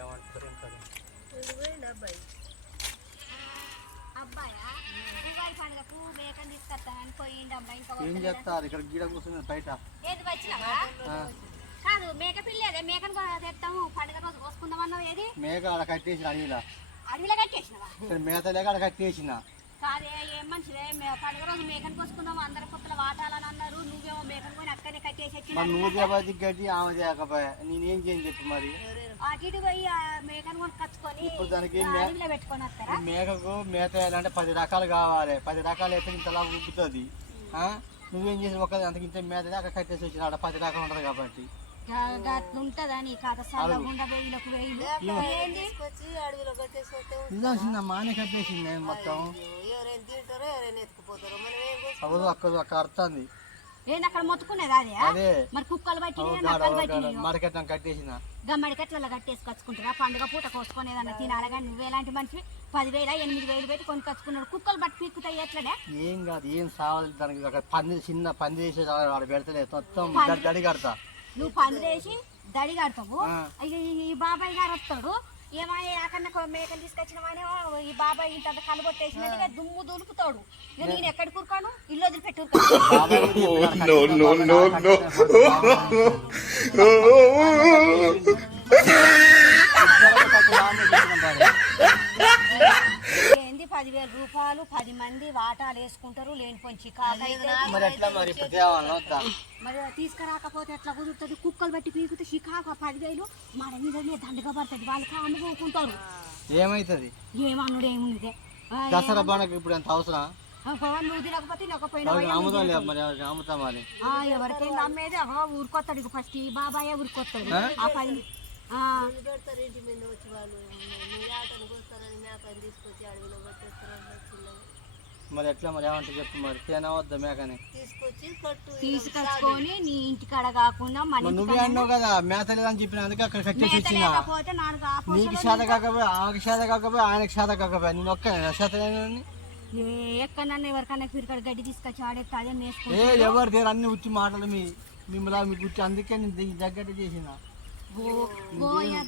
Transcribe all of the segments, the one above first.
ఏమంటారు ఇంకా ఏం చేస్తారు ఇక్కడ గీడ కూర్చుని బయట కాదు మేక పిల్లేదే మేకను తెస్తాము పండుగ రోజు కోసుకుందామన్నావు. ఏది మేక ఆడ కట్టేసిన అడవిలో కట్టేసినవా? మేత లేక ఆడ కట్టేసిన. కాదే ఏం మంచిదే పండుగ రోజు మేకను కోసుకుందాము అందరు కొత్తలు వాటాలని అన్నారు. నువ్వేమో మేకను కొని అక్కడే కట్టేసి నువ్వు దేవతి గట్టి ఆమె చేయకపోయా నేనేం చేయని చెప్పి మరి అటు ఇటు పోయి మేకను కొని కచ్చుకొని ఇప్పుడు దానికి పెట్టుకొని వస్తారా? మేకకు మేత వేయాలంటే 10 రకాలు కావాలి. 10 రకాలు అయితే ఇంతలా ఉబ్బుతుంది. నువ్వేం చేసి ఒక అంతకు ఇంత మేత అక్కడ కట్టేసి వచ్చిన ఆడ 10 రకాలు ఉంటుంది కాబట్టి ఉంటదని కథ సల్లగుండా వేయిలకు చిన్న మానే కట్టేసింది మొత్తం అక్కడ అర్థంది. ఏంది అక్కడ మొత్తుకునేది అదే మరి కుక్కలు బట్టి మడకెట్లం కట్టేసిన మడికట్లలో కట్టేసి కచ్చుకుంటారా? పండుగ పూట కోసుకునేదన్న తినాలి కానీ నువ్వేలాంటి మనిషి 10,000 8,000 పెట్టి కొని కచ్చుకున్నాడు. కుక్కలు బట్టి పీక్కుతాయి ఎట్లనే? ఏం కాదు ఏం సావాలి దానికి అక్కడ పంది చిన్న పంది వేసే పెడతలేదు మొత్తం దడి కడతా. నువ్వు పందిరేసి దడి కడతావు. ఈ బాబాయ్ గారు వస్తాడు ఏమాయ అక్కడ మేకలు తీసుకొచ్చినవానే ఈ బాబాయ్ ఇంత కలబొట్టేసినట్టుగా దుమ్ము దులుపుతాడు. నేను ఎక్కడ కూరుకాను ఇల్లు వదిలిపెట్టు ఏంది 10,000 రూపాయలు 10 మంది వాటాలు వేసుకుంటారు. లేనిపోయి చికాకు మరి తీసుకురాకపోతే ఎట్లా కుదురుతుంది? కుక్కలు బట్టి పీకుతే చికాకు 10,000 మన మీద దండగా పడుతుంది. వాళ్ళకి అమ్ముకుంటారు. ఏమైతుంది ఏమన్నాడు ఏముంది దసరా పండుగ ఇప్పుడు ఎంత అవసరం? నువ్వు తినకపోతే తినకపోయినా ఎవరికైనా అమ్మేది ఊరుకొస్తాడు. ఫస్ట్ ఈ బాబాయ్ ఊరుకొస్తాడు. ఆ 10 మరి ఎట్లా మరి ఏమంటే చెప్పు మరి తినవద్దా మేకని తీసుకొచ్చుకొని నీ ఇంటికాడ కాకుండా నువ్వే అన్నావు కదా మేత లేదని చెప్పిన అందుకే అక్కడ కట్టేసి ఇచ్చిన. నీకు శాత కాకపోయి ఆమెకి శాత కాకపోయి ఆయనకి శాత కాకపోయి నేను ఒక్క శాత ఎక్కడన్నా ఎవరికన్నా పిరికాడ గడ్డి తీసుకొచ్చి ఆడేస్తే అదే నేర్చుకో. ఎవరు తీరు అన్ని ఉచ్చి మాటలు మిమ్మల్ని మీకు ఉచ్చి అందుకే నేను దగ్గర చేసిన.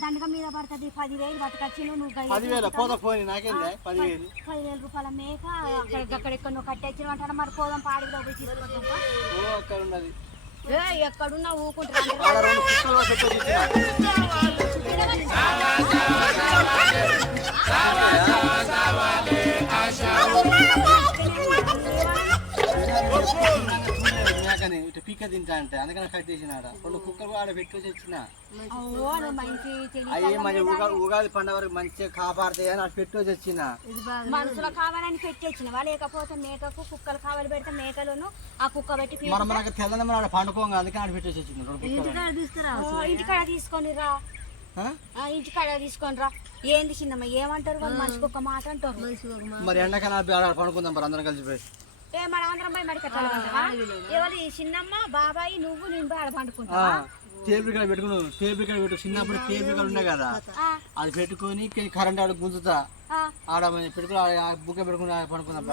దండగ మీద పడుతుంది 10,000 పట్టుకొచ్చి నువ్వు 10,000 పోతా పోయి నాకేందే 10,000 రూపాయల మేక అక్కడెక్కడ నువ్వు కట్టేచ్చిన అంటారా? మరి పోదాం పాడిలో పోయి తీసుకొద్దాం. ఎక్కడున్నా ఊకుంటున్నా ఇటు పీక తింటా అంటే అందుకని కట్టేసినాడ 2 కుక్కలు ఆడ పెట్టుకొచ్చి వచ్చిన. అయ్యి మంచి ఉగాది పండుగ వరకు మంచిగా కాపాడుతాయి అని అటు పెట్టుకొచ్చి వచ్చిన. మనుషులు కావాలని పెట్టొచ్చినవా? లేకపోతే మేకకు కుక్కలు కావాలి పెడితే మేకలను ఆ కుక్క పెట్టి మనం మనకు తెల్లని మన ఆడ పండుకోంగా అందుకని ఆడ పెట్టేసి వచ్చింది. ఇంటికాడ తీసుకొని రా ఇంటికాడ తీసుకొని రా. ఏంది చిన్నమ్మ ఏమంటారు వాళ్ళు? మనిషికి ఒక మాట అంటారు. మరి ఎండాకాలం పండుకుందాం మరి అందరం కలిసిపోయి. మన అందరం పోయి మడికట్టాలంటావా? ఎవరి చిన్నమ్మ బాబాయి నువ్వు నేను ఆడ పండుకుంటా. టేబుల్ కాడ పెట్టు చిన్నప్పుడు టేబుల్ కాడ ఉన్నాయి కదా అది పెట్టుకొని కరెంట్ ఆడ గుంజుతా ఆడ పెట్టుకుని బుక్క పెట్టుకుని పండుకుందాం.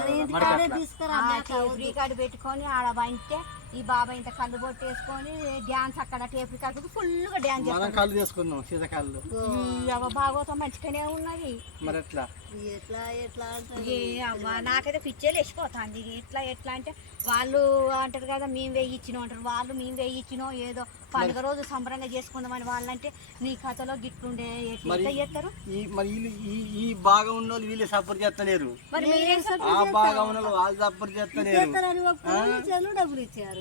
పెట్టుకొని ఆడ పంటే ఈ బాబాయ్ ఇంత కళ్ళు బొట్టు వేసుకొని డ్యాన్స్ అక్కడ టేపుల్ కాకుండా ఫుల్ గా డ్యాన్స్ మనం కళ్ళు చేసుకున్నాం శీతకాళ్ళు. భాగవతం మంచిగానే ఉన్నది. మరి ఎట్లా నాకైతే పిచ్చేలు వేసిపోతాంది. ఎట్లా అంటే వాళ్ళు అంటారు కదా మేము వేయించినాం అంటారు. వాళ్ళు మేము వేయించినాం ఏదో పండుగ రోజు సంబరంగా చేసుకుందామని వాళ్ళంటే నీ కథలో గిట్లుండే ఎట్లా చేస్తారు. మరి ఈ బాగా ఉన్న వాళ్ళు వీళ్ళు సపోర్ట్ చేస్తలేరు. ఆ బాగా ఉన్న వాళ్ళు వాళ్ళు సపోర్ట్ చేస్తలేరు. డబ్బులు ఇచ్చారు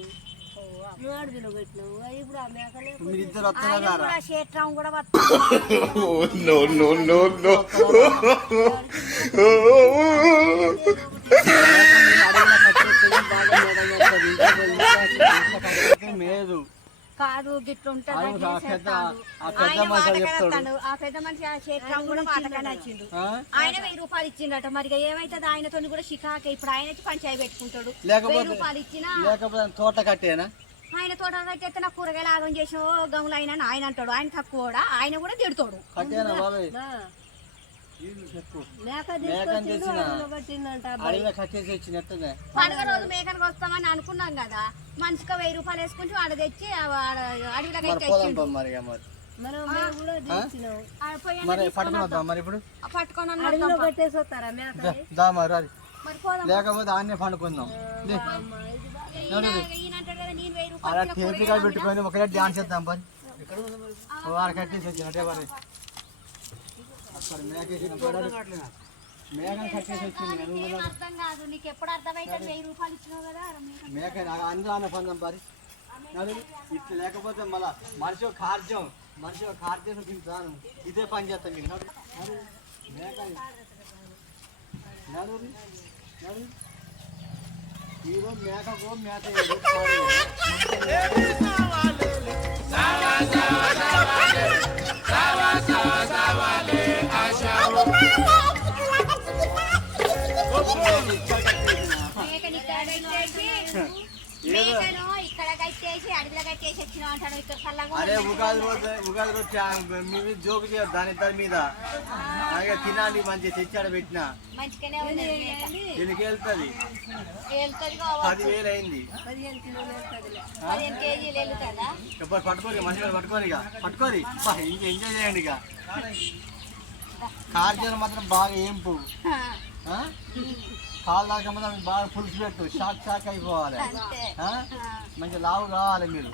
మీరిద్దరు వస్తున్నారా? క్షేత్రం కూడా లేదు కాదు గిట్లుంటది. ఆ పెద్ద మనిషి ఆ క్షేత్రం కూడా పాతకానే వచ్చిండు. ఆయన 1000 రూపాయలు ఇచ్చిండట. మరి ఏమైతుంది ఆయనతో కూడా షికాకే. ఇప్పుడు ఆయన పంచాయి పెట్టుకుంటాడు. 1000 రూపాయలు ఇచ్చినా తోట కట్టేనా? ఆయన తోట కట్టేస్తే నాకు కూరగాయలు ఆగం చేసిన గమ్ములు అయినా ఆయన అంటాడు. ఆయన తక్కువ ఆయన కూడా తిడుతాడు. పండుగ రోజు మేకనికి వస్తామని అనుకున్నాం కదా. మనిషికి 1000 రూపాయలు వేసుకుంటూ ఆడ తెచ్చి అడవిలో కట్టేసి మరి పట్టుకుని వద్దాం మరి ఇప్పుడు పట్టుకొని దా మరి రాది లేకపోతే ఆన్నే పండుకుందాం అలా టేపీ కాడ పెట్టుకొని ఒకటే డాన్స్ చేద్దాం పని వారు కట్టేసి వచ్చినట్టే మరి అక్కడ మేకని కట్టేసి వచ్చింది మేక అందరూ అన్న పొందాం పరి ఇట్లా లేకపోతే మళ్ళా మనిషి ఒక కార్యం తింటాను ఇదే పని చేస్తాం మీకు మేకని మీరు మేకకు మేత అరే ఉగాది రోజు మీ జోకు చేయదు దాని ఇద్దరి మీద అలాగే తినాలి మంచిగా తెచ్చాడ పెట్టిన దీనికి వెళ్తుంది 10,000 అయింది చెప్పండి పట్టుకోరి మనుషులు పట్టుకోరి ఇక పట్టుకోరి ఇంకా ఎంజాయ్ చేయండి ఇక కార్జీలు మాత్రం బాగా ఏంపు కాలు దాకా మాత్రం బాగా పులుసు పెట్టు షాక్ అయిపోవాలి మంచి లావు కావాలి మీరు